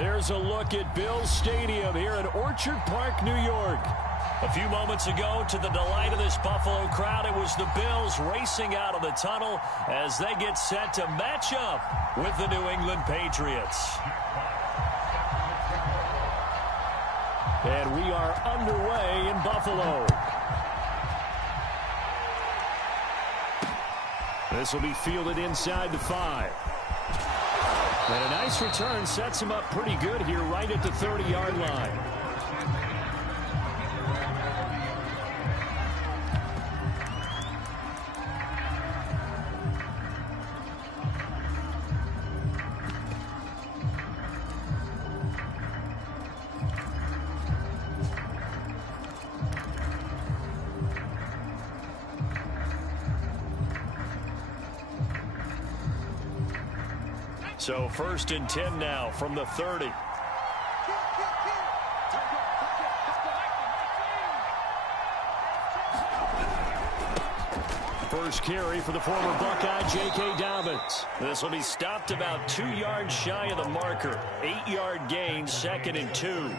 There's a look at Bills Stadium here in Orchard Park, New York. A few moments ago, to the delight of this Buffalo crowd, it was the Bills racing out of the tunnel as they get set to match up with the New England Patriots. And we are underway in Buffalo. This will be fielded inside the 5. And a nice return sets him up pretty good here right at the 30-yard line. So 1st and 10 now from the 30. First carry for the former Buckeye, J.K. Dobbins. This will be stopped about 2 yards shy of the marker. 8-yard gain, 2nd and 2.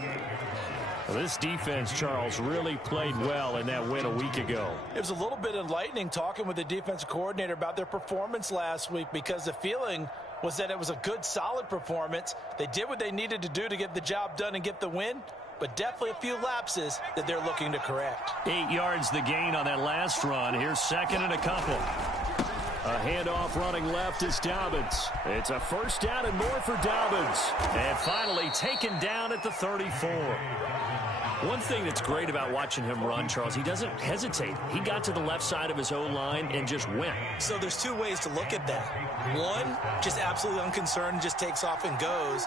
Well, this defense, Charles, really played well in that win a week ago. It was a little bit enlightening talking with the defensive coordinator about their performance last week, because the feeling was that it was a good, solid performance. They did what they needed to do to get the job done and get the win, but definitely a few lapses that they're looking to correct. 8 yards the gain on that last run. Here's 2nd and a couple. A handoff running left is Dobbins. It's a 1st down and more for Dobbins. And finally taken down at the 34. One thing that's great about watching him run, Charles, he doesn't hesitate. He got to the left side of his O-line and just went. So there's 2 ways to look at that. One, just absolutely unconcerned, just takes off and goes.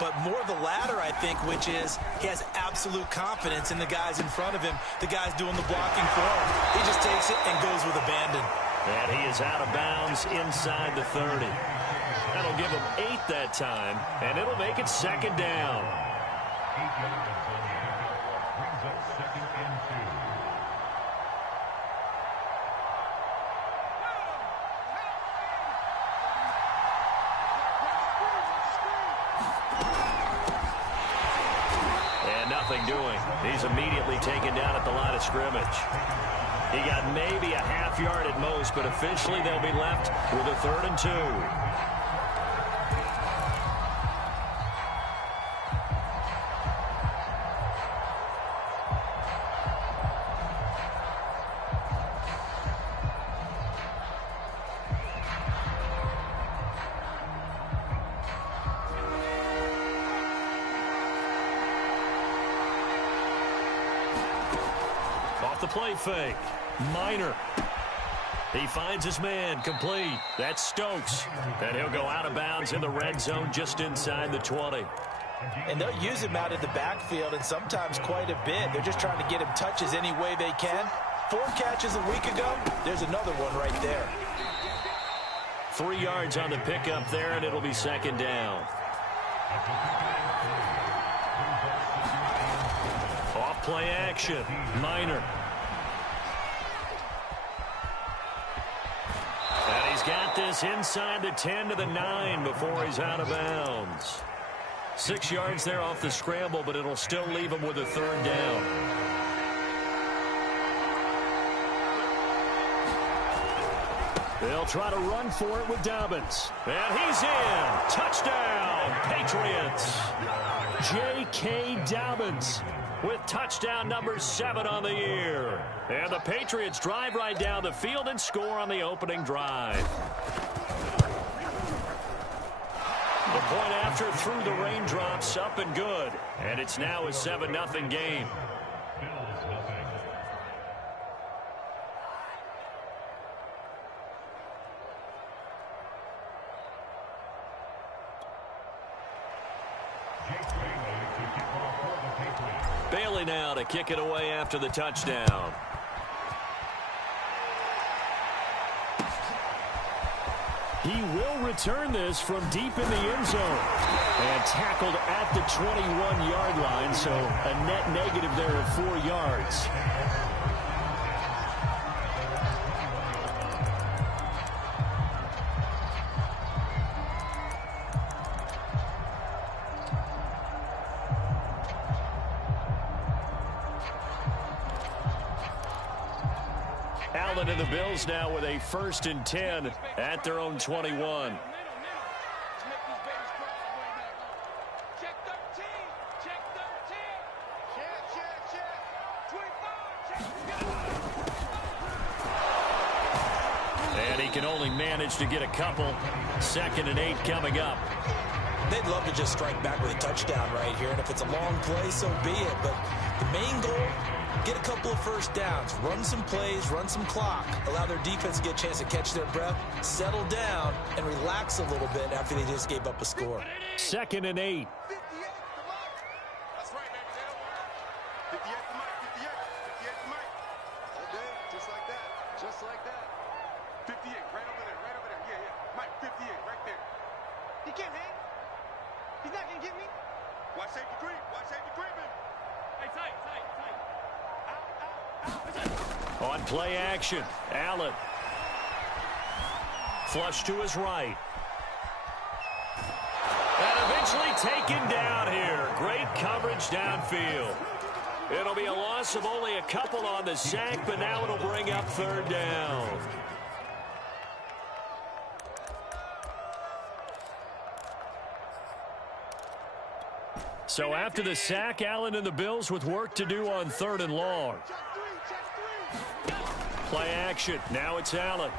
But more the latter, I think, which is he has absolute confidence in the guys in front of him, the guys doing the blocking for him. He just takes it and goes with abandon. And he is out of bounds inside the 30. That'll give him 8 that time, and it'll make it 2nd down. Nothing doing. He's immediately taken down at the line of scrimmage. He got maybe a half yard at most, but officially they'll be left with a 3rd and 2. The play fake. Minor. He finds his man, complete. That's Stokes. And he'll go out of bounds in the red zone just inside the 20. And they'll use him out in the backfield, and sometimes quite a bit. They're just trying to get him touches any way they can. 4 catches a week ago. There's another one right there. 3 yards on the pickup there, and it'll be 2nd down. Off play action. Minor. And he's got this inside the 10 to the 9 before he's out of bounds. 6 yards there off the scramble, but it'll still leave him with a 3rd down. They'll try to run for it with Dobbins. And he's in. Touchdown, Patriots. J.K. Dobbins with touchdown number 7 on the year. And the Patriots drive right down the field and score on the opening drive. The point after through the raindrops, up and good. And it's now a 7-0 game. Bailey now to kick it away after the touchdown. He will return this from deep in the end zone. And tackled at the 21-yard line, so a net negative there of 4 yards. Allen and the Bills now with a 1st and 10 at their own 21. And he can only manage to get a couple. 2nd and 8 coming up. They'd love to just strike back with a touchdown right here, and if it's a long play, so be it. But the main goal, get a couple of first downs, run some plays, run some clock, allow their defense to get a chance to catch their breath, settle down, and relax a little bit after they just gave up a score. 2nd and 8. That's right, baby. 58 to Mike, 58 to Mike. All day, just like that, just like that. 58, right over there, right over there. Yeah, yeah. Mike, 58, right there. He can't hang. He's not going to get me. Watch safety creep. Watch safety creeping. Hey, tight. Out. On play action, Allen. Flush to his right. And eventually taken down here. Great coverage downfield. It'll be a loss of only a couple on the sack, but now it'll bring up 3rd down. So after the sack, Allen and the Bills with work to do on 3rd and long. Play action. Now it's Allen.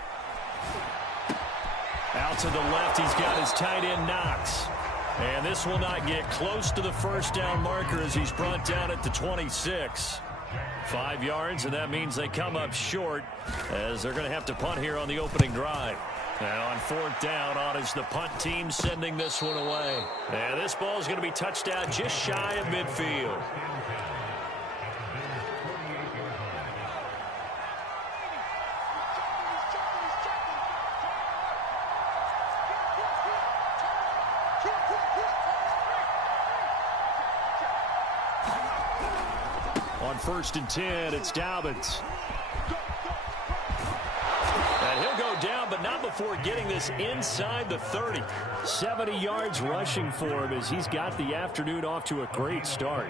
Out to the left, he's got his tight end Knox. And this will not get close to the 1st down marker as he's brought down at the 26. 5 yards, and that means they come up short as they're going to have to punt here on the opening drive. And on 4th down, on is the punt team sending this one away. And this ball is going to be touched out just shy of midfield. On 1st and 10, it's Dobbins. And he'll go down, but not before getting this inside the 30. 70 yards rushing for him as he's got the afternoon off to a great start.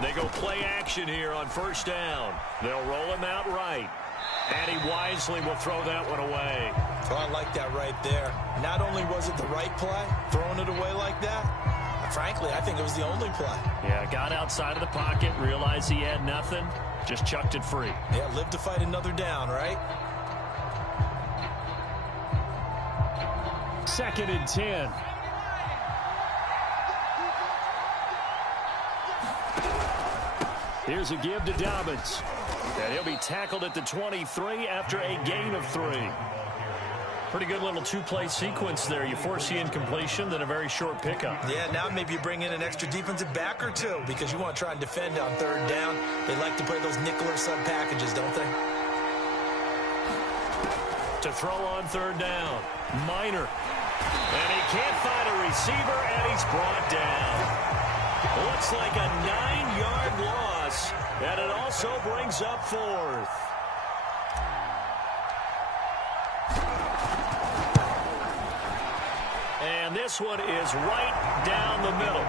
They go play action here on 1st down. They'll roll him out right. And he wisely will throw that one away. Oh, I like that right there. Not only was it the right play, throwing it away like that, frankly, I think it was the only play. Yeah, got outside of the pocket, realized he had nothing, just chucked it free. Yeah, live to fight another down, right? 2nd and 10. Here's a give to Dobbins. And he'll be tackled at the 23 after a gain of 3. Pretty good little 2-play sequence there. You force the incompletion, then a very short pickup. Yeah, now maybe you bring in an extra defensive back or two because you want to try and defend on 3rd down. They like to play those nickel or sub packages, don't they? To throw on 3rd down, Minor. And he can't find a receiver, and he's brought down. Looks like a 9-yard loss, and it also brings up 4th. And this one is right down the middle.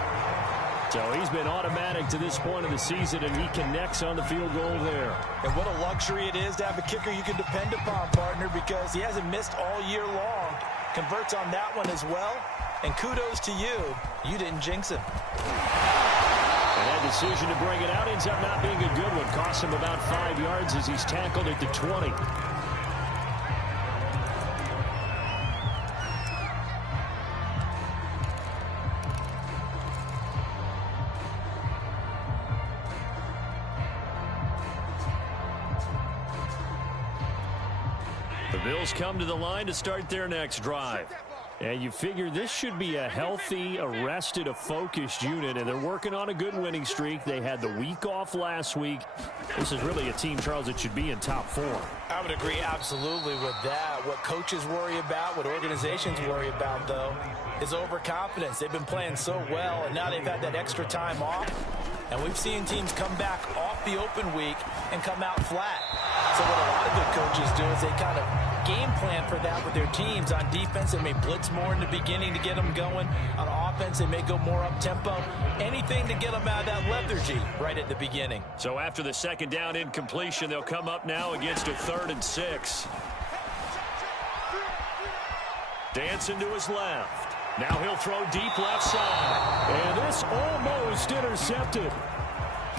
So he's been automatic to this point of the season, and he connects on the field goal there. And what a luxury it is to have a kicker you can depend upon, partner, because he hasn't missed all year long. Converts on that one as well. And kudos to you. You didn't jinx him. And that decision to bring it out ends up not being a good one. Costs him about 5 yards as he's tackled at the 20. The Bills come to the line to start their next drive. And you figure this should be a healthy, arrested, a focused unit, and they're working on a good winning streak. They had the week off last week. This is really a team, Charles, that should be in top 4. I would agree absolutely with that. What coaches worry about, what organizations worry about, though, is overconfidence. They've been playing so well, and now they've had that extra time off. And we've seen teams come back off the open week and come out flat. So what a lot of good coaches do is they kind of game plan for that with their teams. On defense, they may blitz more in the beginning to get them going. On offense, they may go more up-tempo. Anything to get them out of that lethargy right at the beginning. So after the second down incompletion, they'll come up now against a 3rd and 6. Dancing to his left. Now he'll throw deep left side. And this almost intercepted.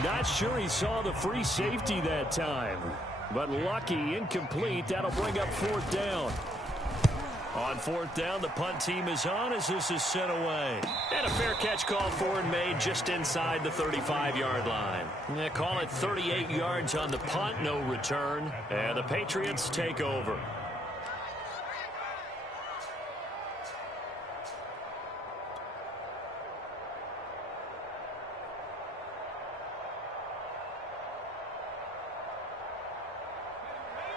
Not sure he saw the free safety that time. But lucky, incomplete. That'll bring up 4th down. On 4th down, the punt team is on as this is sent away. And a fair catch called for and made just inside the 35-yard line. They call it 38 yards on the punt, no return. And the Patriots take over.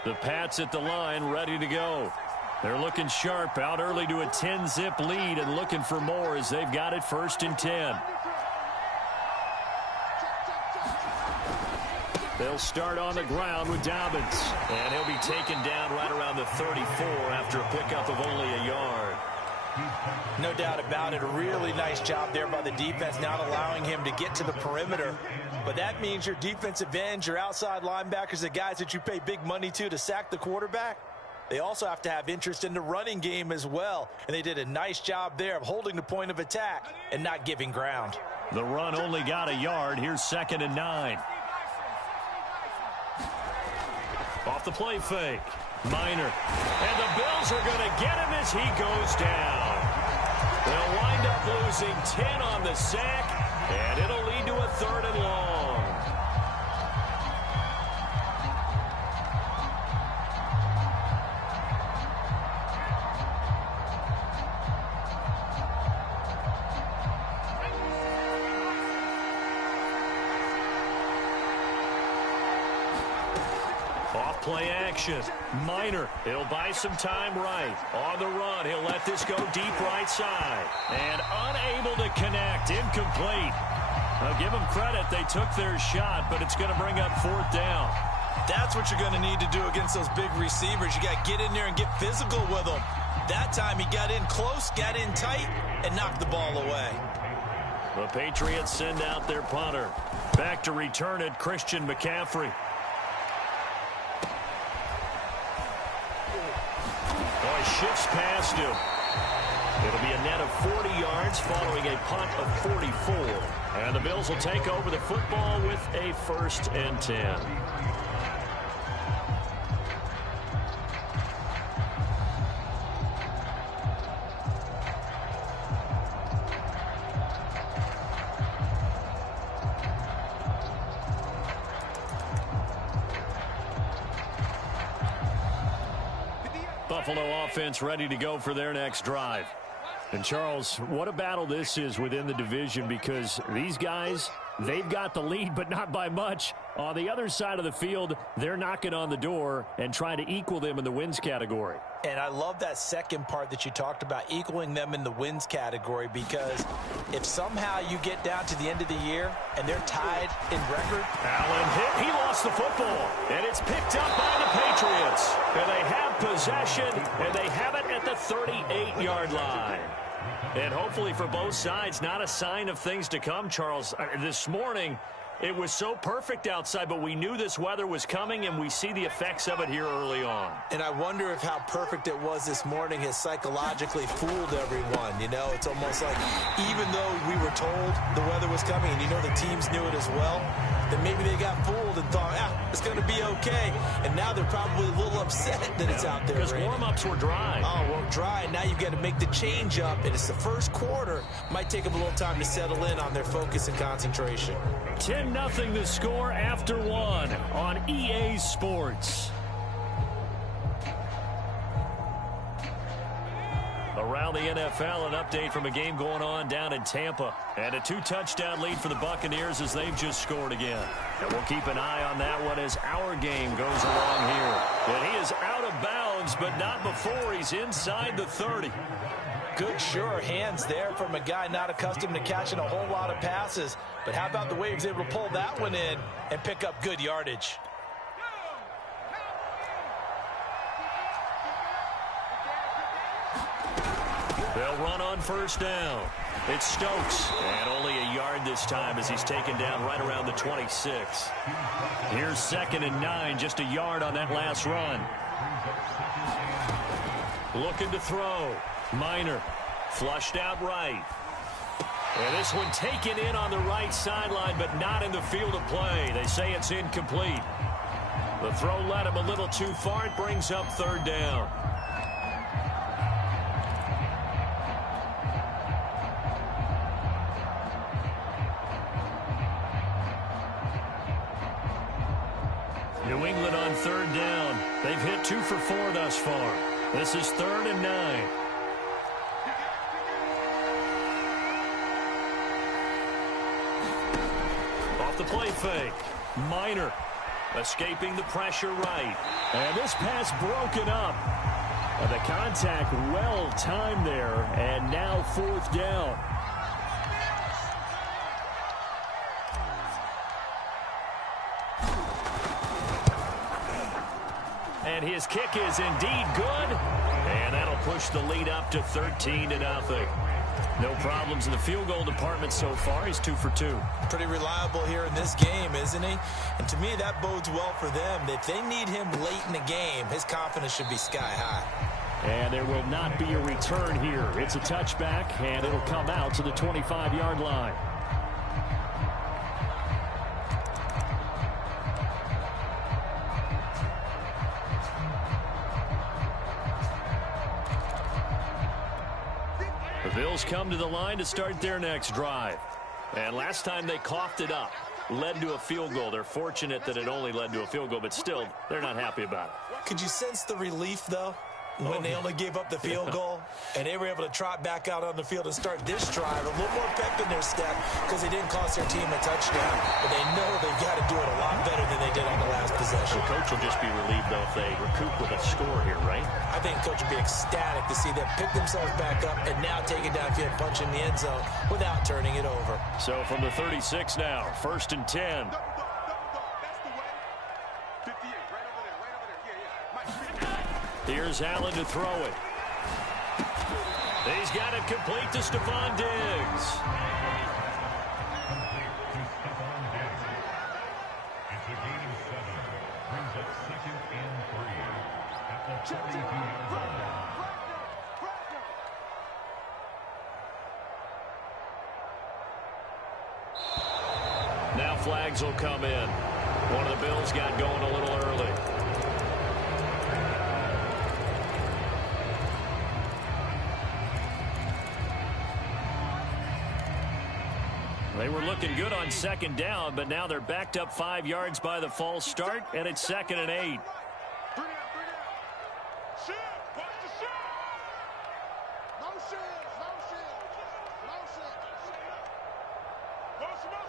The Pats at the line, ready to go. They're looking sharp, out early to a 10-zip lead and looking for more as they've got it 1st and 10. They'll start on the ground with Dobbins. And he'll be taken down right around the 34 after a pickup of only a yard. No doubt about it. A really nice job there by the defense, not allowing him to get to the perimeter. But that means your defensive ends, your outside linebackers, the guys that you pay big money to sack the quarterback, they also have to have interest in the running game as well. And they did a nice job there of holding the point of attack and not giving ground. The run only got a yard. Here's 2nd and 9. Off the play fake. Minor. And the Bills are going to get him as he goes down. They'll wind up losing 10 on the sack, and it'll lead to a 3rd and long. Play action. Minor. He'll buy some time right. On the run, he'll let this go deep right side. And unable to connect. Incomplete. I'll give them credit. They took their shot, but it's going to bring up 4th down. That's what you're going to need to do against those big receivers. You got to get in there and get physical with them. That time he got in close, got in tight, and knocked the ball away. The Patriots send out their punter. Back to return it, Christian McCaffrey. Shifts past him. It'll be a net of 40 yards following a punt of 44. And the Bills will take over the football with a 1st and 10. Buffalo offense ready to go for their next drive. And Charles, what a battle this is within the division, because these guys, they've got the lead, but not by much. On the other side of the field, they're knocking on the door and trying to equal them in the wins category. And I love that second part that you talked about, equaling them in the wins category, because if somehow you get down to the end of the year and they're tied in record. Allen hit. He lost the football, and it's picked up by the Patriots. And they have possession, and they have it at the 38-yard line. And hopefully for both sides, not a sign of things to come, Charles. This morning, it was so perfect outside, but we knew this weather was coming, and we see the effects of it here early on. And I wonder if how perfect it was this morning has psychologically fooled everyone. You know, it's almost like even though we were told the weather was coming, and you know the teams knew it as well, then maybe they got fooled and thought, it's going to be okay. And now they're probably a little upset that it's out there. Because warm-ups were dry. Oh, well, dry. Now you've got to make the change up, and it's the first quarter. Might take them a little time to settle in on their focus and concentration. 10-0 the score after one on EA Sports. Around the NFL, an update from a game going on down in Tampa. And a 2-touchdown lead for the Buccaneers as they've just scored again. And we'll keep an eye on that one as our game goes along here. And he is out of bounds, but not before he's inside the 30. Good, sure hands there from a guy not accustomed to catching a whole lot of passes. But how about the way he was able to pull that one in and pick up good yardage? They'll run on first down. It's Stokes, and only a yard this time as he's taken down right around the 26. Here's 2nd and 9, just a yard on that last run. Looking to throw. Minor, flushed out right. And this one taken in on the right sideline, but not in the field of play. They say it's incomplete. The throw led him a little too far. It brings up 3rd down. New England on 3rd down. They've hit 2 for 4 thus far. This is 3rd and 9. Off the play fake. Minor escaping the pressure right. And this pass broken up. The contact well timed there, and now 4th down. And his kick is indeed good. And that'll push the lead up to 13-0. No problems in the field goal department so far. He's 2 for 2. Pretty reliable here in this game, isn't he? And to me, that bodes well for them. If they need him late in the game, his confidence should be sky high. And there will not be a return here. It's a touchback, and it'll come out to the 25-yard line. The Bills come to the line to start their next drive. And last time they coughed it up, led to a field goal. They're fortunate that it only led to a field goal, but still, they're not happy about it. Could you sense the relief, though, when they only gave up the field goal and they were able to trot back out on the field and start this drive? A little more pep in their step because they didn't cost their team a touchdown, but they know they've got to do it a lot better than they did on the last possession. The coach will just be relieved, though, if they recoup with a score here, right? I think the coach would be ecstatic to see them pick themselves back up and now take it downfield, punch in the end zone without turning it over. So from the 36 now, 1st and 10. That's the way. 58, right over there, right over there. Yeah, yeah. Here's Allen to throw it. He's got it complete to Stephon Diggs. It's a gain of 7. Brings up 2nd and 3. At the 33-yard line. Now flags will come in. One of the Bills got going a little early. They were looking good on 2nd down, but now they're backed up 5 yards by the false start, and it's 2nd and 8. Bring it out, bring it out. Shield, watch the shield. No shields, no shields, no shields. Motion.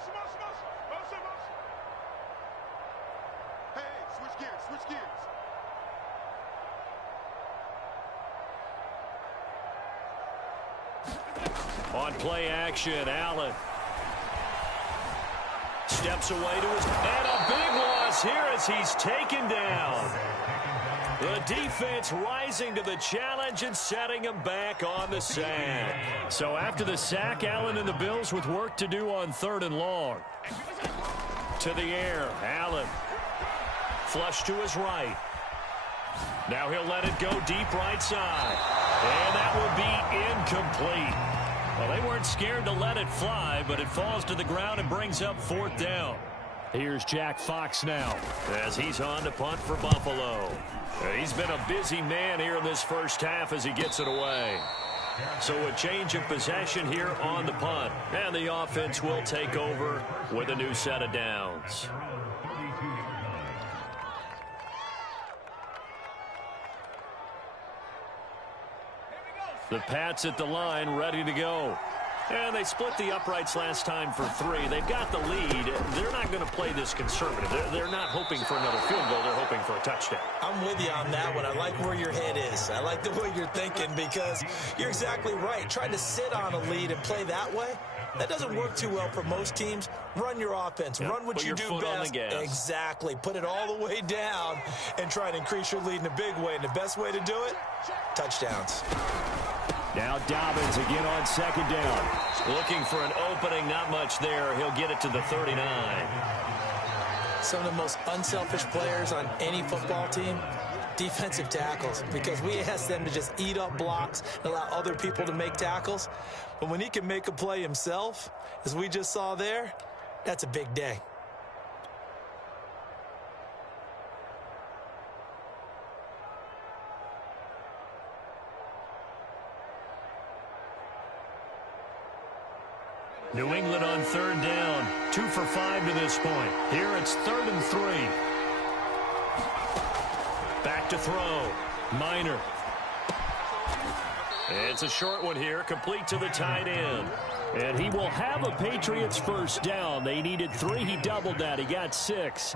Hey, switch gears. On play action, Allen steps away to his, and a big loss here as he's taken down. The defense rising to the challenge and setting him back on the sack. So after the sack, Allen and the Bills with work to do on 3rd and long. To the air, Allen. Flush to his right. Now he'll let it go deep right side. And that will be incomplete. Well, they weren't scared to let it fly, but it falls to the ground and brings up 4th down. Here's Jack Fox now as he's on to punt for Buffalo. He's been a busy man here in this first half as he gets it away. So a change of possession here on the punt. And the offense will take over with a new set of downs. The Pats at the line, ready to go. And they split the uprights last time for 3. They've got the lead. They're not going to play this conservative. They're not hoping for another field goal. They're hoping for a touchdown. I'm with you on that one. I like where your head is. I like the way you're thinking because you're exactly right. Trying to sit on a lead and play that way, that doesn't work too well for most teams. Run your offense. Yep. Run what Put you your do foot on best. the gas. Exactly. Put it all the way down and try and increase your lead in a big way. And the best way to do it, touchdowns. Now Dobbins again on second down. Looking for an opening, not much there. He'll get it to the 39. Some of the most unselfish players on any football team, defensive tackles, because we ask them to just eat up blocks and allow other people to make tackles. But when he can make a play himself, as we just saw there, that's a big day. New England on third down. 2 for 5 to this point. Here it's 3rd and 3. Back to throw. Minor. It's a short one here, complete to the tight end. And he will have a Patriots first down. They needed 3. He doubled that. He got 6.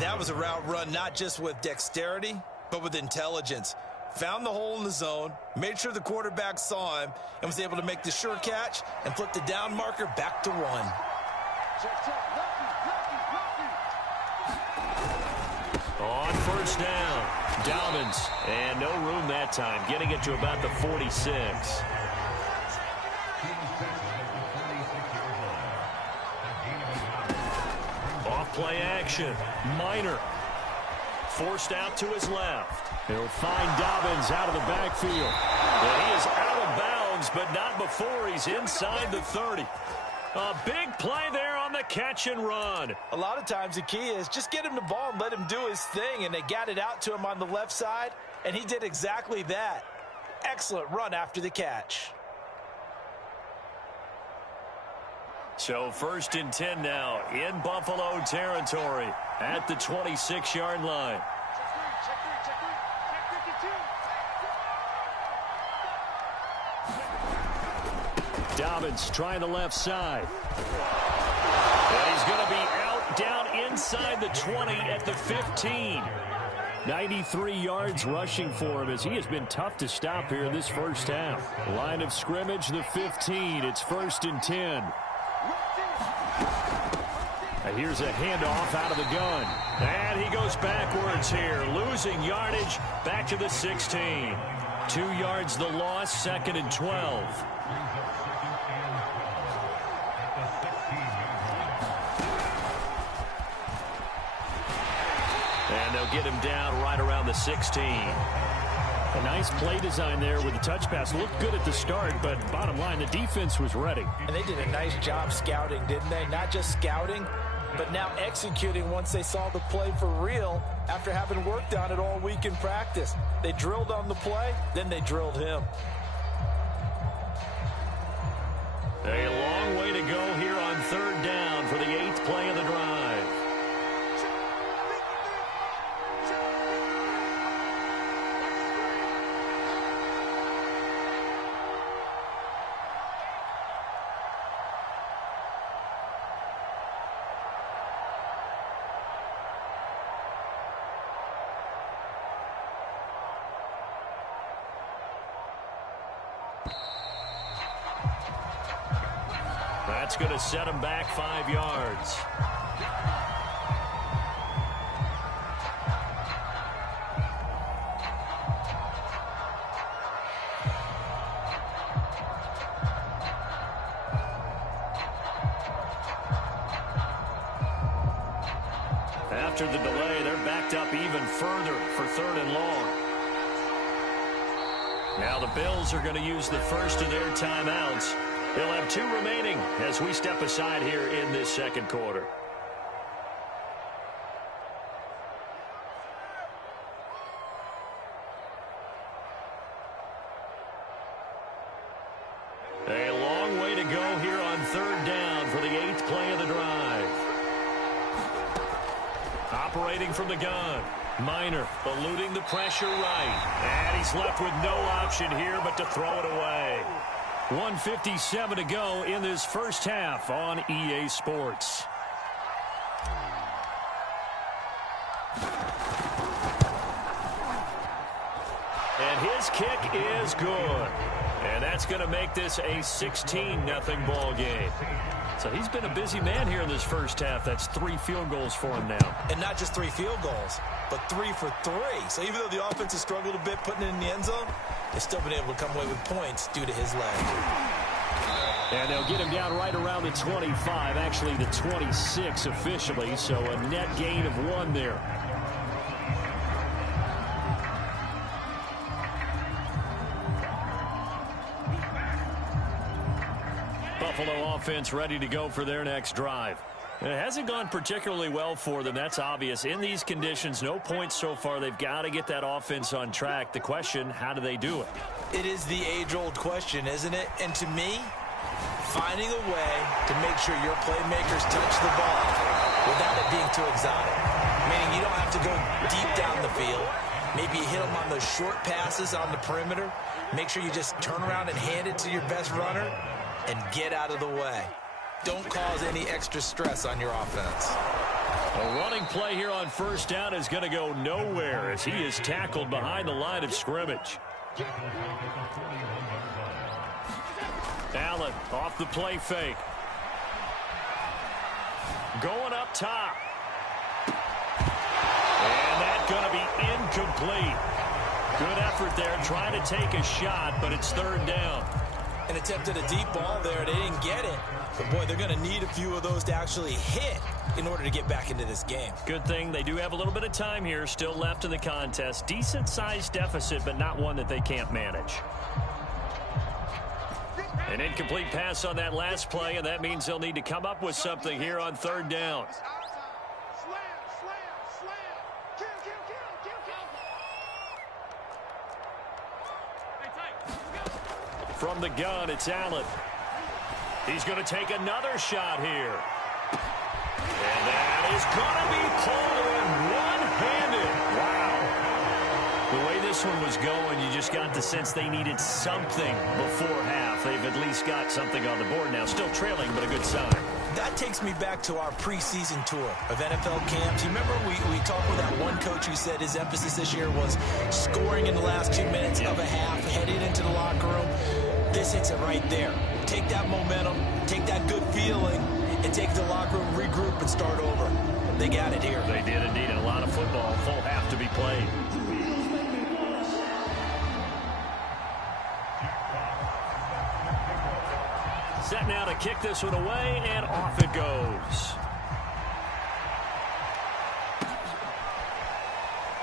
That was a route run not just with dexterity, but with intelligence. Found the hole in the zone, made sure the quarterback saw him, and was able to make the sure catch and flip the down marker back to 1. On first down, Dobbins. And no room that time, getting it to about the 46. Off play action, Minor. Forced out to his left. He'll find Dobbins out of the backfield. And he is out of bounds, but not before he's inside the 30. A big play there on the catch and run. A lot of times the key is just get him the ball and let him do his thing, and they got it out to him on the left side, and he did exactly that. Excellent run after the catch. So 1st and 10 now in Buffalo territory at the 26-yard line. Dobbins trying the left side. And he's going to be out down inside the 20 at the 15. 93 yards rushing for him as he has been tough to stop here in this first half. Line of scrimmage, the 15. It's 1st and 10. And here's a handoff out of the gun. And he goes backwards here, losing yardage back to the 16. 2 yards the loss, 2nd and 12. And they'll get him down right around the 16. A nice play design there with the touch pass. Looked good at the start, but bottom line, the defense was ready. And they did a nice job scouting, didn't they? Not just scouting, but now executing once they saw the play for real after having worked on it all week in practice. They drilled on the play, then they drilled him. A long way to go here on 3rd down for the 8th play of the drive. That's going to set him back 5 yards. After the delay, they're backed up even further for 3rd and long. Now the Bills are going to use the first of their timeouts. They'll have 2 remaining as we step aside here in this 2nd quarter. A long way to go here on 3rd down for the 8th play of the drive. Operating from the gun. Minor eluding the pressure right. And he's left with no option here but to throw it away. 1:57 to go in this first half on EA Sports. And his kick is good. And that's going to make this a 16-0 ball game. So he's been a busy man here in this first half. That's 3 field goals for him now. And not just 3 field goals, but 3 for 3. So even though the offense has struggled a bit putting it in the end zone, they've still been able to come away with points due to his leg. And they'll get him down right around the 25, actually the 26 officially, so a net gain of 1 there. Buffalo offense ready to go for their next drive. It hasn't gone particularly well for them. That's obvious. In these conditions, no points so far. They've got to get that offense on track. The question, how do they do it? It is the age-old question, isn't it? And to me, finding a way to make sure your playmakers touch the ball without it being too exotic. Meaning you don't have to go deep down the field. Maybe you hit them on those short passes on the perimeter. Make sure you just turn around and hand it to your best runner and get out of the way. Don't cause any extra stress on your offense. A running play here on first down is going to go nowhere as he is tackled behind the line of scrimmage. Allen off the play fake. Going up top. And that's going to be incomplete. Good effort there, trying to take a shot, but it's 3rd down. An attempt at a deep ball there. They didn't get it. But, boy, they're going to need a few of those to actually hit in order to get back into this game. Good thing they do have a little bit of time here still left in the contest. Decent-sized deficit, but not one that they can't manage. An incomplete pass on that last play, and that means they'll need to come up with something here on 3rd down. From the gun, it's Allen. He's going to take another shot here. And that is going to be pulled in one-handed. Wow. The way this one was going, you just got the sense they needed something before half. They've at least got something on the board now. Still trailing, but a good sign. That takes me back to our preseason tour of NFL camps. You remember we talked with that one coach who said his emphasis this year was scoring in the last 2 minutes of a half, heading into the locker room. This hits it right there. Take that momentum, take that good feeling, and take the locker room, regroup, and start over. They got it here. They did indeed. A lot of football, full half to be played. Set now to kick this one away, and off it goes.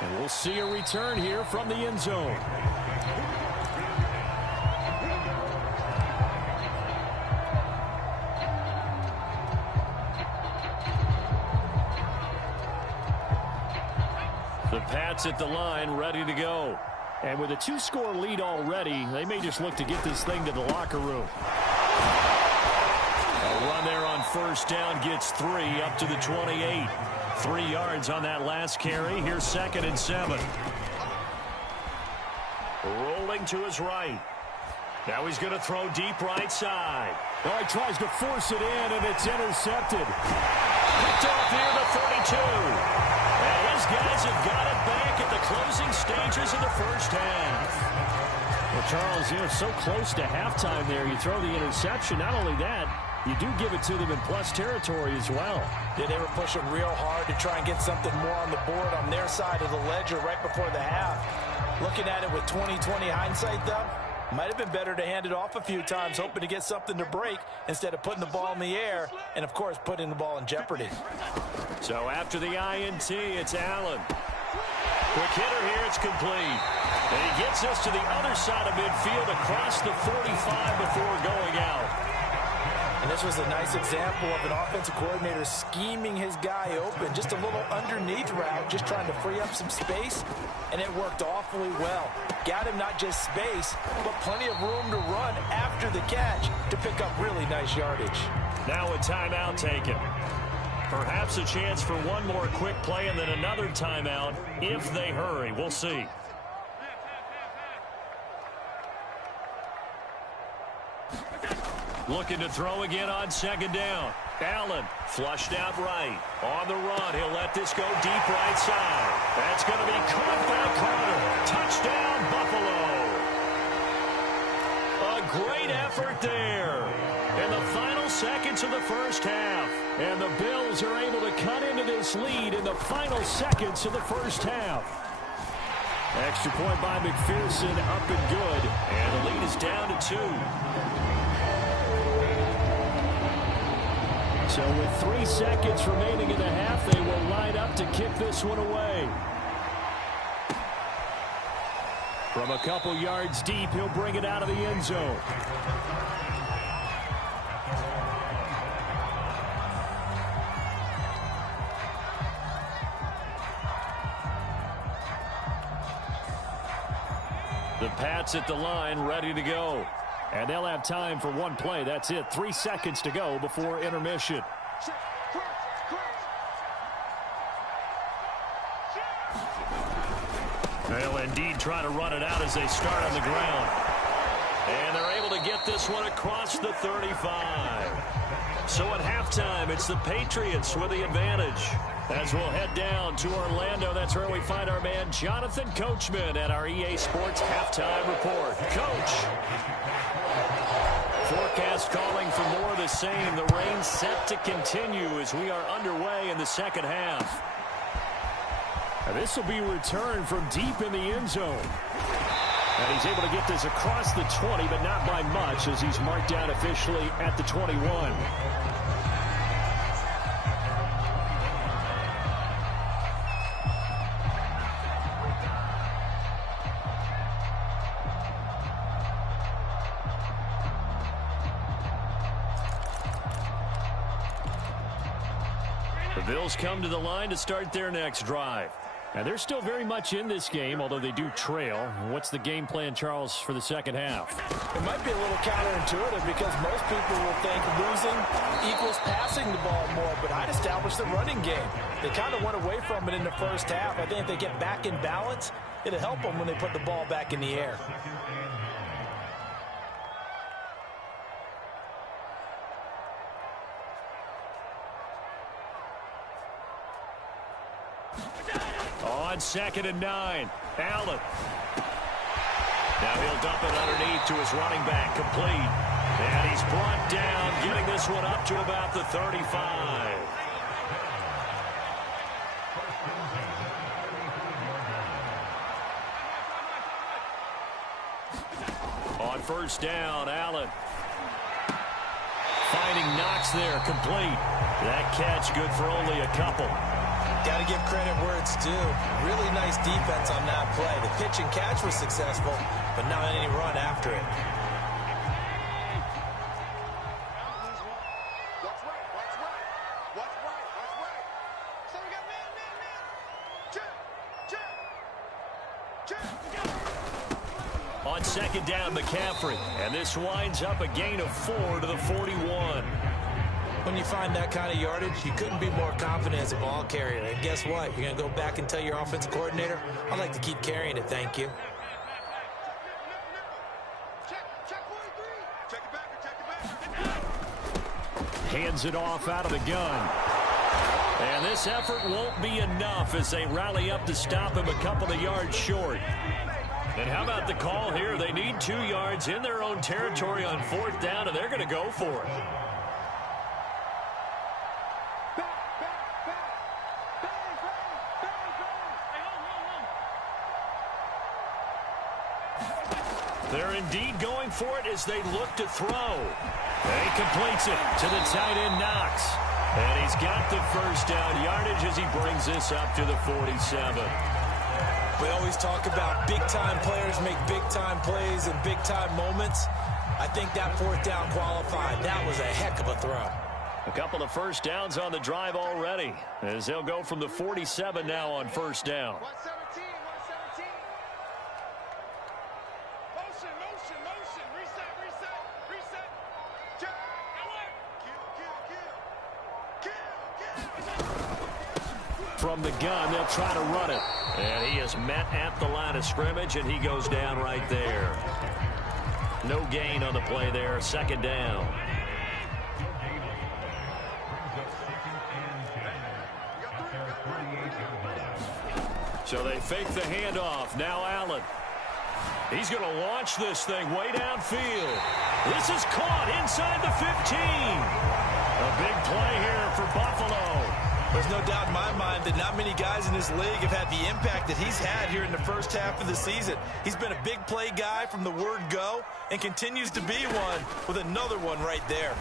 And we'll see a return here from the end zone. The Pats at the line, ready to go. And with a 2-score lead already, they may just look to get this thing to the locker room. A run there on first down gets 3 up to the 28. 3 yards on that last carry. Here's 2nd and 7. Rolling to his right. Now he's going to throw deep right side. Oh, he tries to force it in, and it's intercepted. Picked off near the 32. And his guys have got it back at the closing stages of the first half. Well, Charles, you're so close to halftime there. You throw the interception. Not only that, you do give it to them in plus territory as well. Yeah, they were pushing real hard to try and get something more on the board on their side of the ledger right before the half. Looking at it with 20/20 hindsight, though, might have been better to hand it off a few times, hoping to get something to break instead of putting the ball in the air and, of course, putting the ball in jeopardy. So after the INT, it's Allen. Quick hitter here, it's complete. And he gets us to the other side of midfield across the 45 before going out. And this was a nice example of an offensive coordinator scheming his guy open. Just a little underneath route, just trying to free up some space, and it worked awfully well. Got him not just space, but plenty of room to run after the catch to pick up really nice yardage. Now a timeout taken. Perhaps a chance for one more quick play and then another timeout if they hurry. We'll see. Looking to throw again on second down. Allen flushed out right. On the run, he'll let this go deep right side. That's going to be caught by Carter. Touchdown, Buffalo. A great effort there in the final seconds of the first half. And the Bills are able to cut into this lead in the final seconds of the first half. Extra point by McPherson, up and good. And the lead is down to 2. So with 3 seconds remaining in the half, they will line up to kick this one away. From a couple yards deep, he'll bring it out of the end zone. The Pats at the line, ready to go. And they'll have time for one play. That's it. 3 seconds to go before intermission. They'll indeed try to run it out as they start on the ground. And they're able to get this one across the 35. So at halftime, it's the Patriots with the advantage. As we'll head down to Orlando, that's where we find our man Jonathan Coachman at our EA Sports Halftime Report. Coach. Forecast calling for more of the same. The rain set to continue as we are underway in the second half. This will be returned from deep in the end zone. And he's able to get this across the 20, but not by much as he's marked down officially at the 21. The Bills come to the line to start their next drive. And they're still very much in this game, although they do trail. What's the game plan, Charles, for the second half? It might be a little counterintuitive because most people will think losing equals passing the ball more, but I'd establish the running game. They kind of went away from it in the first half. I think if they get back in balance, it'll help them when they put the ball back in the air. On 2nd and 9, Allen. Now he'll dump it underneath to his running back, complete. And he's brought down, getting this one up to about the 35. On 1st down, Allen. Finding Knox there, complete. That catch good for only a couple. Got to give credit where it's due. Really nice defense on that play. The pitch and catch was successful, but not any run after it. Watch right, watch right. Watch right, watch right. So we got man. Check. On 2nd down, McCaffrey. And this winds up a gain of 4 to the 41. When you find that kind of yardage, you couldn't be more confident as a ball carrier. And guess what? You're going to go back and tell your offensive coordinator, I'd like to keep carrying it, thank you. Check 43. Check it back. Hands it off out of the gun. And this effort won't be enough as they rally up to stop him a couple of yards short. And how about the call here? They need 2 yards in their own territory on 4th down, and they're going to go for it. They're indeed going for it as they look to throw. And he completes it to the tight end, Knox. And he's got the 1st down yardage as he brings this up to the 47. We always talk about big-time players make big-time plays in big-time moments. I think that 4th down qualified. That was a heck of a throw. A couple of 1st downs on the drive already as they'll go from the 47 now on 1st down. 117. Motion. Reset. Check. Kill. From the gun, they'll try to run it. And he is met at the line of scrimmage, and he goes down right there. No gain on the play there, 2nd down. So they fake the handoff. Now Allen. He's going to launch this thing way downfield. This is caught inside the 15. A big play here for Buffalo. There's no doubt in my mind that not many guys in this league have had the impact that he's had here in the first half of the season. He's been a big play guy from the word go and continues to be one with another one right there.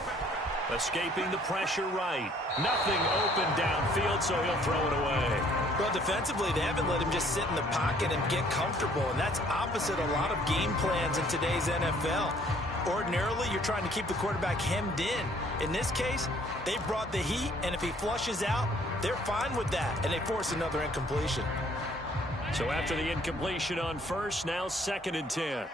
Escaping the pressure right. Nothing open downfield, so he'll throw it away. Well, defensively, they haven't let him just sit in the pocket and get comfortable, and that's opposite a lot of game plans in today's NFL. Ordinarily, you're trying to keep the quarterback hemmed in. In this case, they brought the heat, and if he flushes out, they're fine with that, and they force another incompletion. So after the incompletion on first, now 2nd and 10.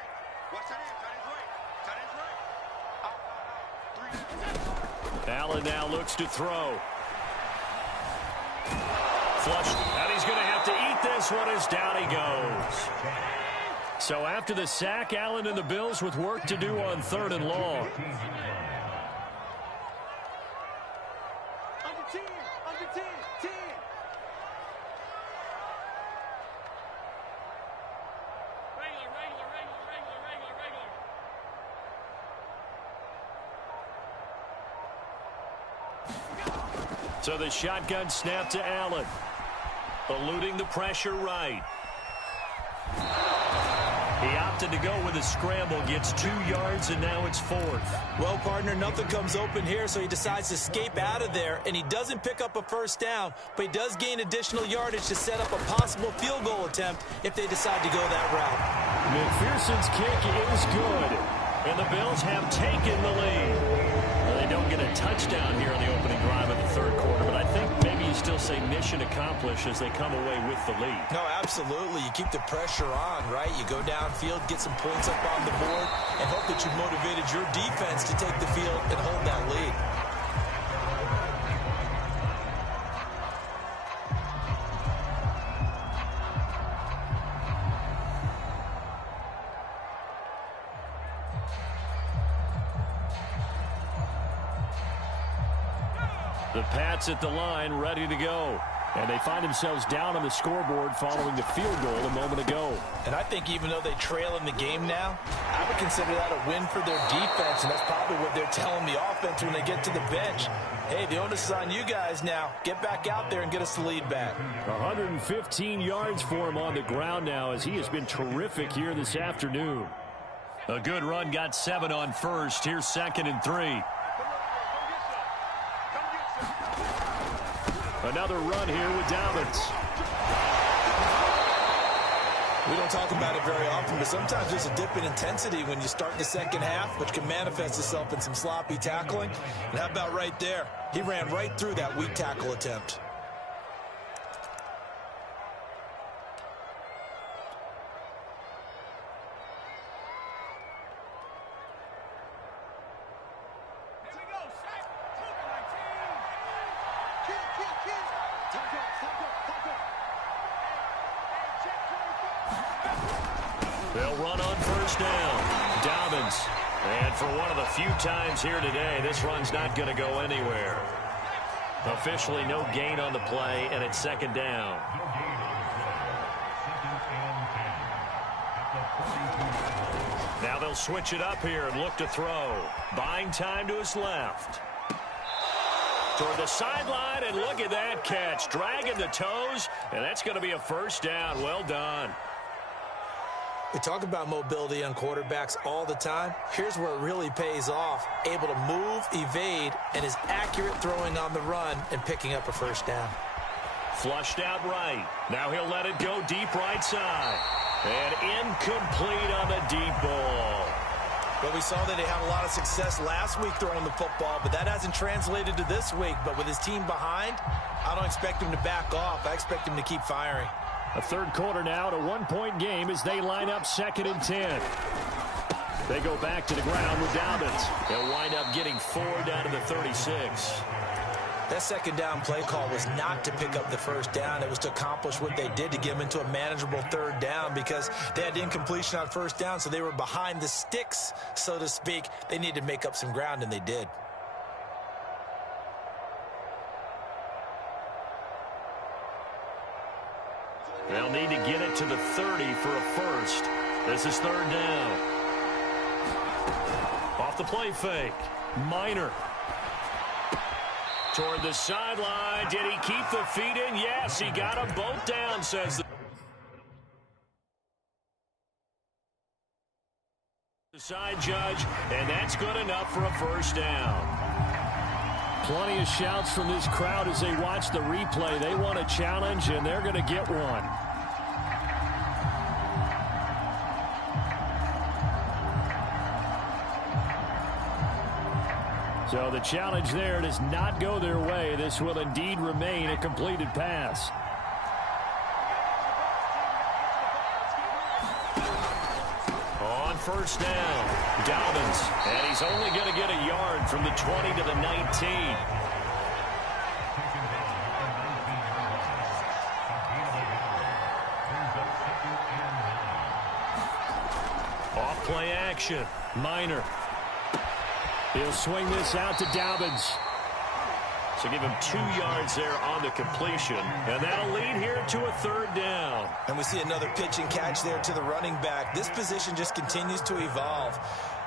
Allen now looks to throw. Flushed, and he's going to have to eat this one as down he goes. So after the sack, Allen and the Bills with work to do on 3rd and long. Under 10, under 10, 10. So the shotgun snap to Allen. Eluding the pressure right. He opted to go with a scramble, gets 2 yards, and now it's 4th. Well, partner, nothing comes open here, so he decides to escape out of there, and he doesn't pick up a first down, but he does gain additional yardage to set up a possible field goal attempt if they decide to go that route. McPherson's kick is good, and the Bills have taken the lead. Well, they don't get a touchdown here on the opening drive of the 3rd quarter, but I think maybe you still say mission accomplished as they come away with the lead. No, absolutely. You keep the pressure on, right? You go downfield, get some points up on the board, and hope that you motivated your defense to take the field and hold that lead. The Pats at the line, ready to go. And they find themselves down on the scoreboard following the field goal a moment ago. And I think even though they trail in the game now, I would consider that a win for their defense, and that's probably what they're telling the offense when they get to the bench. Hey, the onus is on you guys now. Get back out there and get us the lead back. 115 yards for him on the ground now as he has been terrific here this afternoon. A good run, got 7 on first. Here's 2nd and 3. Another run here with Dobbins. We don't talk about it very often, but sometimes there's a dip in intensity when you start the second half, which can manifest itself in some sloppy tackling. And how about right there? He ran right through that weak tackle attempt. They'll run on first down. Dobbins. And for one of the few times here today, this run's not going to go anywhere. Officially no gain on the play, and it's 2nd down. Now they'll switch it up here and look to throw. Buying time to his left. Toward the sideline, and look at that catch. Dragging the toes, and that's going to be a first down. Well done. We talk about mobility on quarterbacks all the time. Here's where it really pays off. Able to move, evade, and is accurate throwing on the run and picking up a first down. Flushed out right. Now he'll let it go deep right side. And incomplete on the deep ball. Well, we saw that he had a lot of success last week throwing the football, but that hasn't translated to this week. But with his team behind, I don't expect him to back off. I expect him to keep firing. A 3rd quarter now at a 1-point game as they line up 2nd and 10. They go back to the ground with Dobbins. They'll wind up getting 4 down to the 36. That 2nd down play call was not to pick up the first down. It was to accomplish what they did to get them into a manageable 3rd down because they had incompletion on first down, so they were behind the sticks, so to speak. They needed to make up some ground, and they did. They'll need to get it to the 30 for a first. This is third down. Off the play fake. Minor. Toward the sideline. Did he keep the feet in? Yes, he got them both down, says the side judge, and that's good enough for a first down. Plenty of shouts from this crowd as they watch the replay. They want a challenge, and they're going to get one. So the challenge there does not go their way. This will indeed remain a completed pass. On first down, Dobbins, and he's only going to get a yard from the 20 to the 19. Off play action, Minor. He'll swing this out to Dobbins. So give him 2 yards there on the completion. And that'll lead here to a third down. And we see another pitch and catch there to the running back. This position just continues to evolve.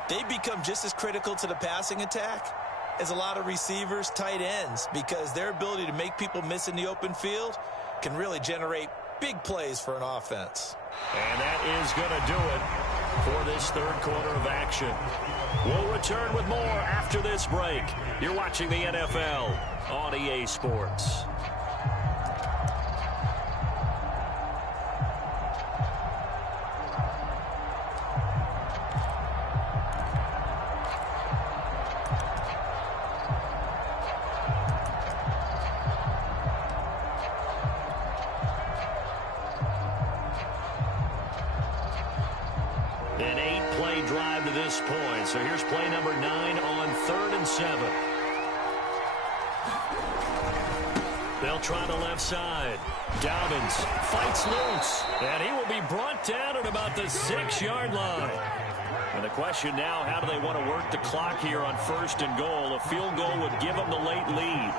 They become just as critical to the passing attack as a lot of receivers, tight ends, because their ability to make people miss in the open field can really generate big plays for an offense. And that is going to do it for this third quarter of action. We'll return with more after this break. You're watching the NFL on EA Sports. An 8-play drive to this point. So here's play number 9 on 3rd and 7. They'll try the left side. Dobbins fights loose, and he will be brought down at about the 6-yard line. And the question now, how do they want to work the clock here on 1st and goal? A field goal would give them the late lead.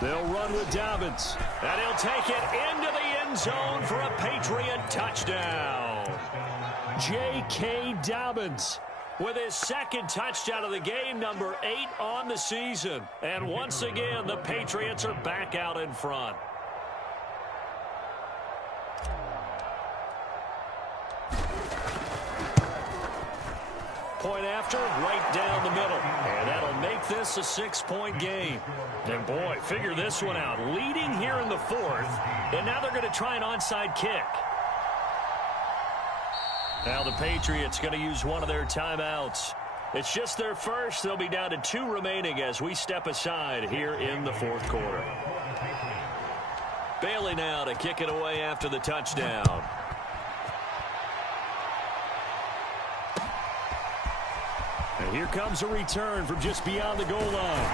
They'll run with Dobbins, and he'll take it into the end zone for a Patriot touchdown. J.K. Dobbins with his second touchdown of the game, number 8 on the season. And once again, the Patriots are back out in front. Point after, right down the middle. And that'll make this a 6-point game. And boy, figure this one out. Leading here in the 4th, and now they're going to try an onside kick. Now the Patriots going to use one of their timeouts. It's just their first. They'll be down to 2 remaining as we step aside here in the 4th quarter. Bailey now to kick it away after the touchdown. And here comes a return from just beyond the goal line.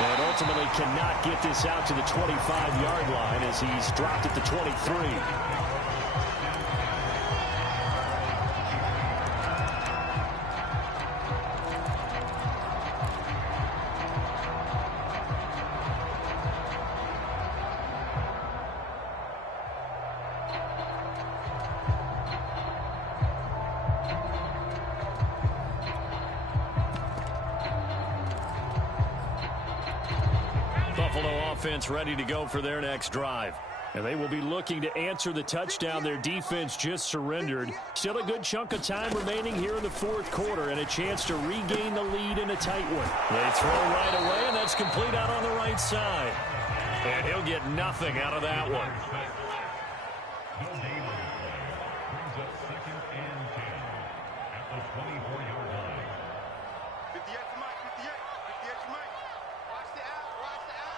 And ultimately cannot get this out to the 25-yard line as he's dropped at the 23. Buffalo offense ready to go for their next drive. And they will be looking to answer the touchdown their defense just surrendered. Still a good chunk of time remaining here in the 4th quarter and a chance to regain the lead in a tight one. They throw right away, and that's complete out on the right side. And he'll get nothing out of that one. Brings up 2nd and 10 at the 24-yard line. 58 to Mike, 58. 58 to Mike. Watch the out, watch the out.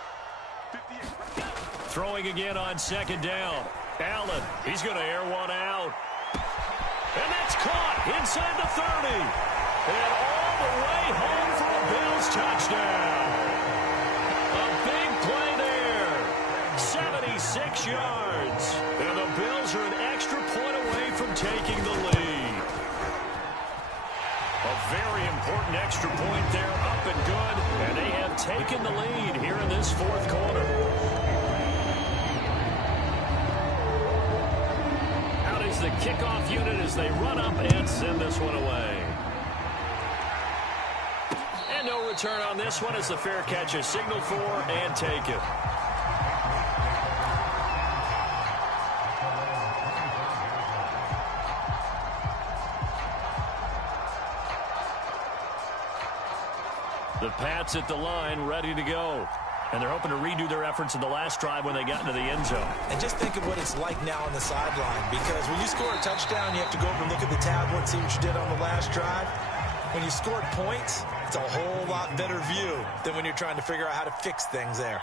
58. Throwing again on 2nd down. Allen, he's going to air one out. And that's caught inside the 30. And all the way home for a Bills touchdown. A big play there. 76 yards. And the Bills are an extra point away from taking the lead. A very important extra point there, up and good. And they have taken the lead here in this fourth quarter. Out is the kickoff unit as they run up and send this one away. And no return on this one as the fair catch is signaled for and taken. The Pats at the line, ready to go. And they're hoping to redo their efforts in the last drive when they got into the end zone. And just think of what it's like now on the sideline, because when you score a touchdown, you have to go over and look at the tablet and see what you did on the last drive. When you scored points, it's a whole lot better view than when you're trying to figure out how to fix things there.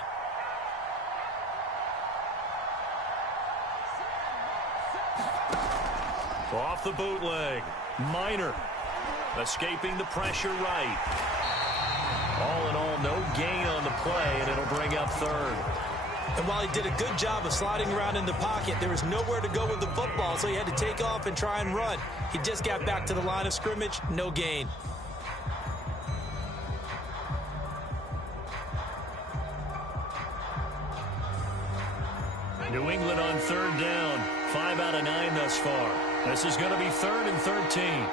Off the bootleg, Minor escaping the pressure right. All in all, no gain on the play, and it'll bring up third. And while he did a good job of sliding around in the pocket, there was nowhere to go with the football, so he had to take off and try and run. He just got back to the line of scrimmage, no gain. New England on third down, 5 out of 9 thus far. This is going to be 3rd and 13.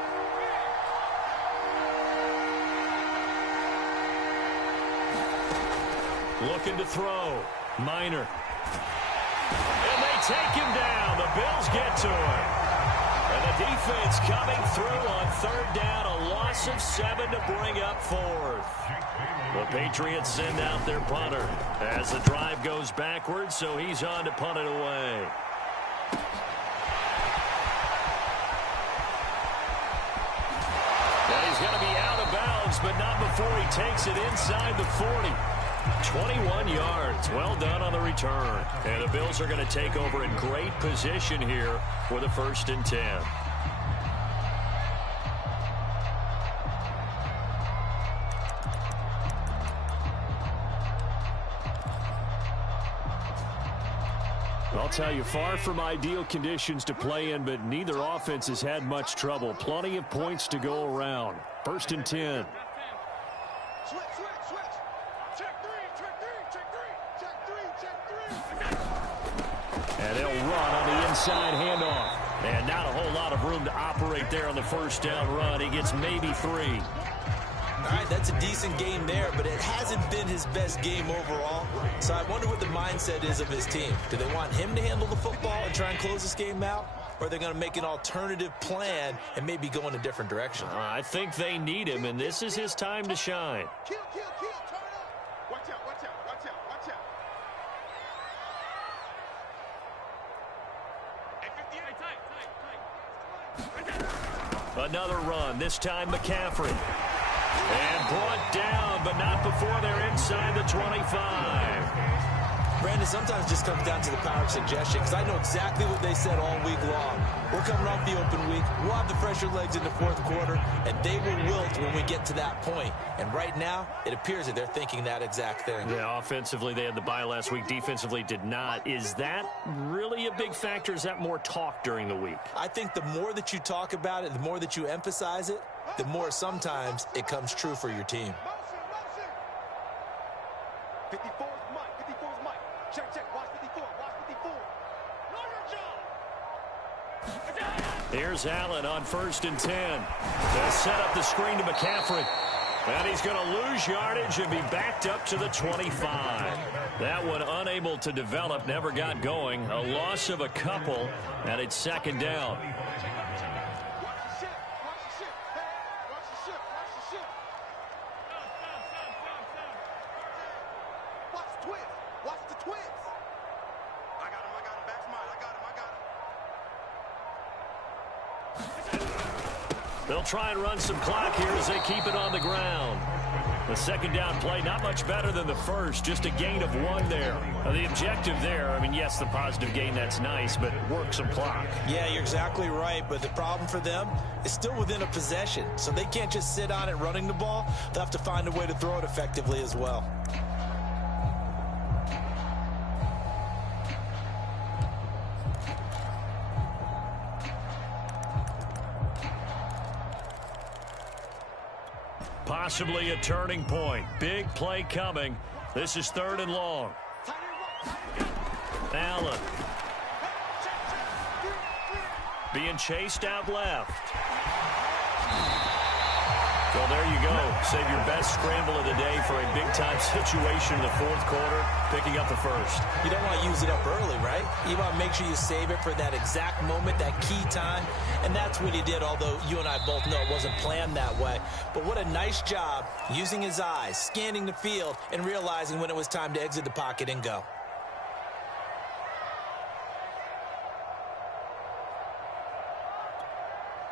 Looking to throw. Minor. And they take him down. The Bills get to him. And the defense coming through on third down. A loss of 7 to bring up 4th. The Patriots send out their punter as the drive goes backwards, so he's on to punt it away. And he's going to be out of bounds, but not before he takes it inside the 40. 21 yards. Well done on the return. And the Bills are going to take over in great position here for the 1st and 10. I'll tell you, far from ideal conditions to play in, but neither offense has had much trouble. Plenty of points to go around. 1st and 10. Switch, switch, switch. Check three. And they'll run on the inside handoff. And not a whole lot of room to operate there on the 1st down run. He gets maybe 3. All right, that's a decent game there, but it hasn't been his best game overall. So I wonder what the mindset is of his team. Do they want him to handle the football and try and close this game out? Or are they going to make an alternative plan and maybe go in a different direction? I think they need him, and this is his time to shine. Kill, turn up. Watch out, watch out, watch out, watch out. Hey, 58, tight. Another run, this time McCaffrey. And brought down, but not before they're inside the 25. Brandon, sometimes it just comes down to the power of suggestion, because I know exactly what they said all week long. We're coming off the open week. We'll have the fresher legs in the 4th quarter, and they will wilt when we get to that point. And right now, it appears that they're thinking that exact thing. Yeah, offensively, they had the bye last week. Defensively, did not. Is that really a big factor? Is that more talk during the week? I think the more that you talk about it, the more that you emphasize it, the more sometimes it comes true for your team. Motion. 54 is Mike. 54 is Mike. Check. Watch 54. Watch 54. Here's Allen on 1st and 10. They set up the screen to McCaffrey. And he's going to lose yardage and be backed up to the 25. That one unable to develop, never got going. A loss of a couple, and it's 2nd down. They'll try and run some clock here as they keep it on the ground. The 2nd down play, not much better than the first, just a gain of 1 there. The objective there, I mean, yes, the positive gain, that's nice, but work some clock. Yeah, you're exactly right, but the problem for them is still within a possession, so they can't just sit on it running the ball. They'll have to find a way to throw it effectively as well. Possibly a turning point. Big play coming. This is 3rd and long. Allen. Being chased out left. Well, there you go. Save your best scramble of the day for a big-time situation in the 4th quarter, picking up the first. You don't want to use it up early, right? You want to make sure you save it for that exact moment, that key time. And that's what he did, although you and I both know it wasn't planned that way. But what a nice job using his eyes, scanning the field, and realizing when it was time to exit the pocket and go.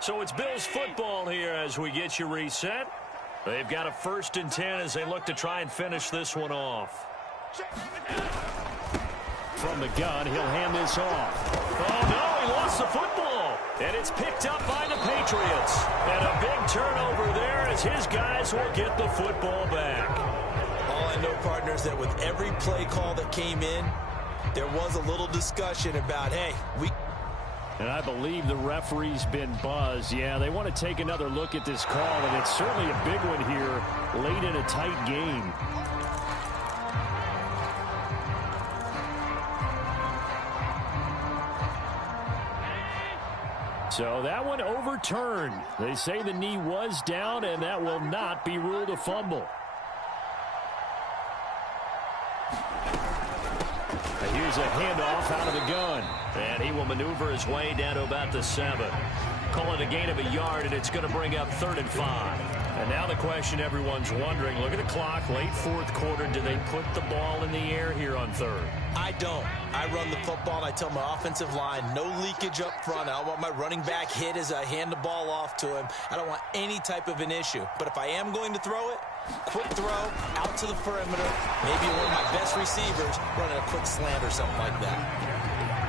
So it's Bills football here as we get you reset. They've got a 1st and 10 as they look to try and finish this one off. From the gun, he'll hand this off. Oh, no, he lost the football. And it's picked up by the Patriots. And a big turnover there as his guys will get the football back. All I know, partners, that with every play call that came in, there was a little discussion about, hey, And I believe the referee's been buzzed. Yeah, they want to take another look at this call, and it's certainly a big one here late in a tight game. So that one overturned. They say the knee was down, and that will not be ruled a fumble. Here's a handoff out of the gun. And he will maneuver his way down to about the 7. Call it a gain of a yard, and it's going to bring up 3rd and 5. And now the question everyone's wondering, look at the clock, late 4th quarter, do they put the ball in the air here on 3rd? I don't. I run the football, and I tell my offensive line, no leakage up front. I don't want my running back hit as I hand the ball off to him. I don't want any type of an issue. But if I am going to throw it, quick throw, out to the perimeter, maybe one of my best receivers running a quick slant or something like that.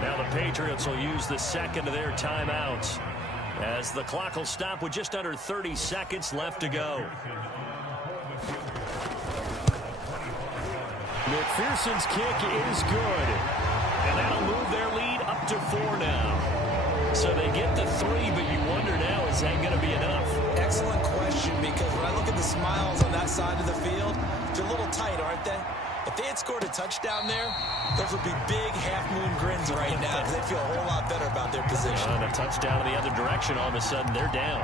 Now the Patriots will use the 2nd of their timeouts as the clock will stop with just under 30 seconds left to go. McPherson's kick is good, and that'll move their lead up to 4 now. So they get the 3, but you wonder now, is that going to be enough? Excellent question, because when I look at the smiles on that side of the field, they're a little tight, aren't they? If they had scored a touchdown there, those would be big half-moon grins right now because they feel a whole lot better about their position. And a touchdown in the other direction, all of a sudden they're down.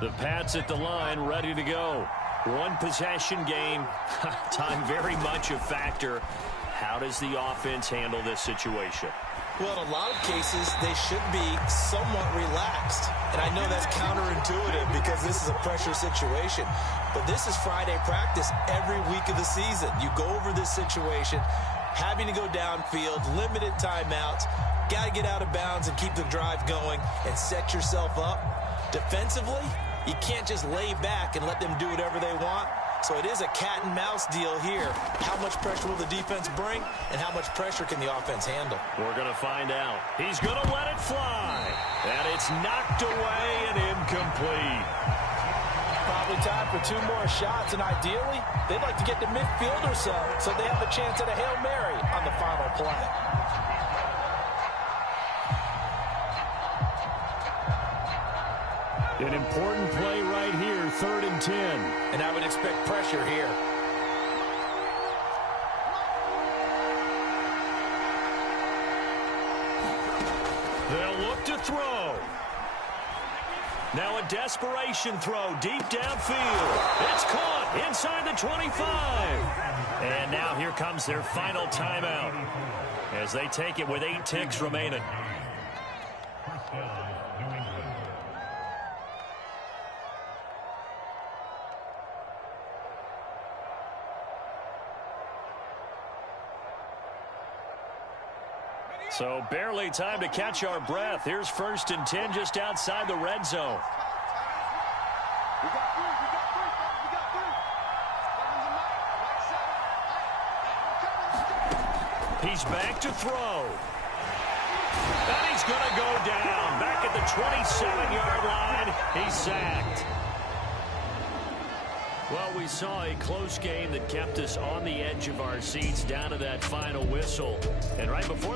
The Pats at the line, ready to go. One possession game. Time very much a factor. How does the offense handle this situation? Well, in a lot of cases, they should be somewhat relaxed. And I know that's counterintuitive because this is a pressure situation. But this is Friday practice every week of the season. You go over this situation, having to go downfield, limited timeouts, got to get out of bounds and keep the drive going and set yourself up. Defensively, you can't just lay back and let them do whatever they want. So it is a cat and mouse deal here. How much pressure will the defense bring, and how much pressure can the offense handle? We're going to find out. He's going to let it fly. And it's knocked away and incomplete. Probably time for 2 more shots, and ideally, they'd like to get to midfield or so they have a chance at a Hail Mary on the final play. An important play right here, 3rd and 10. And I would expect pressure here. They'll look to throw. Now a desperation throw deep downfield. It's caught inside the 25. And now here comes their final timeout as they take it with 8 ticks remaining. So barely time to catch our breath. Here's 1st and 10 just outside the red zone. He's back to throw. And he's going to go down. Back at the 27-yard line. He's sacked. Well, we saw a close game that kept us on the edge of our seats down to that final whistle. And right before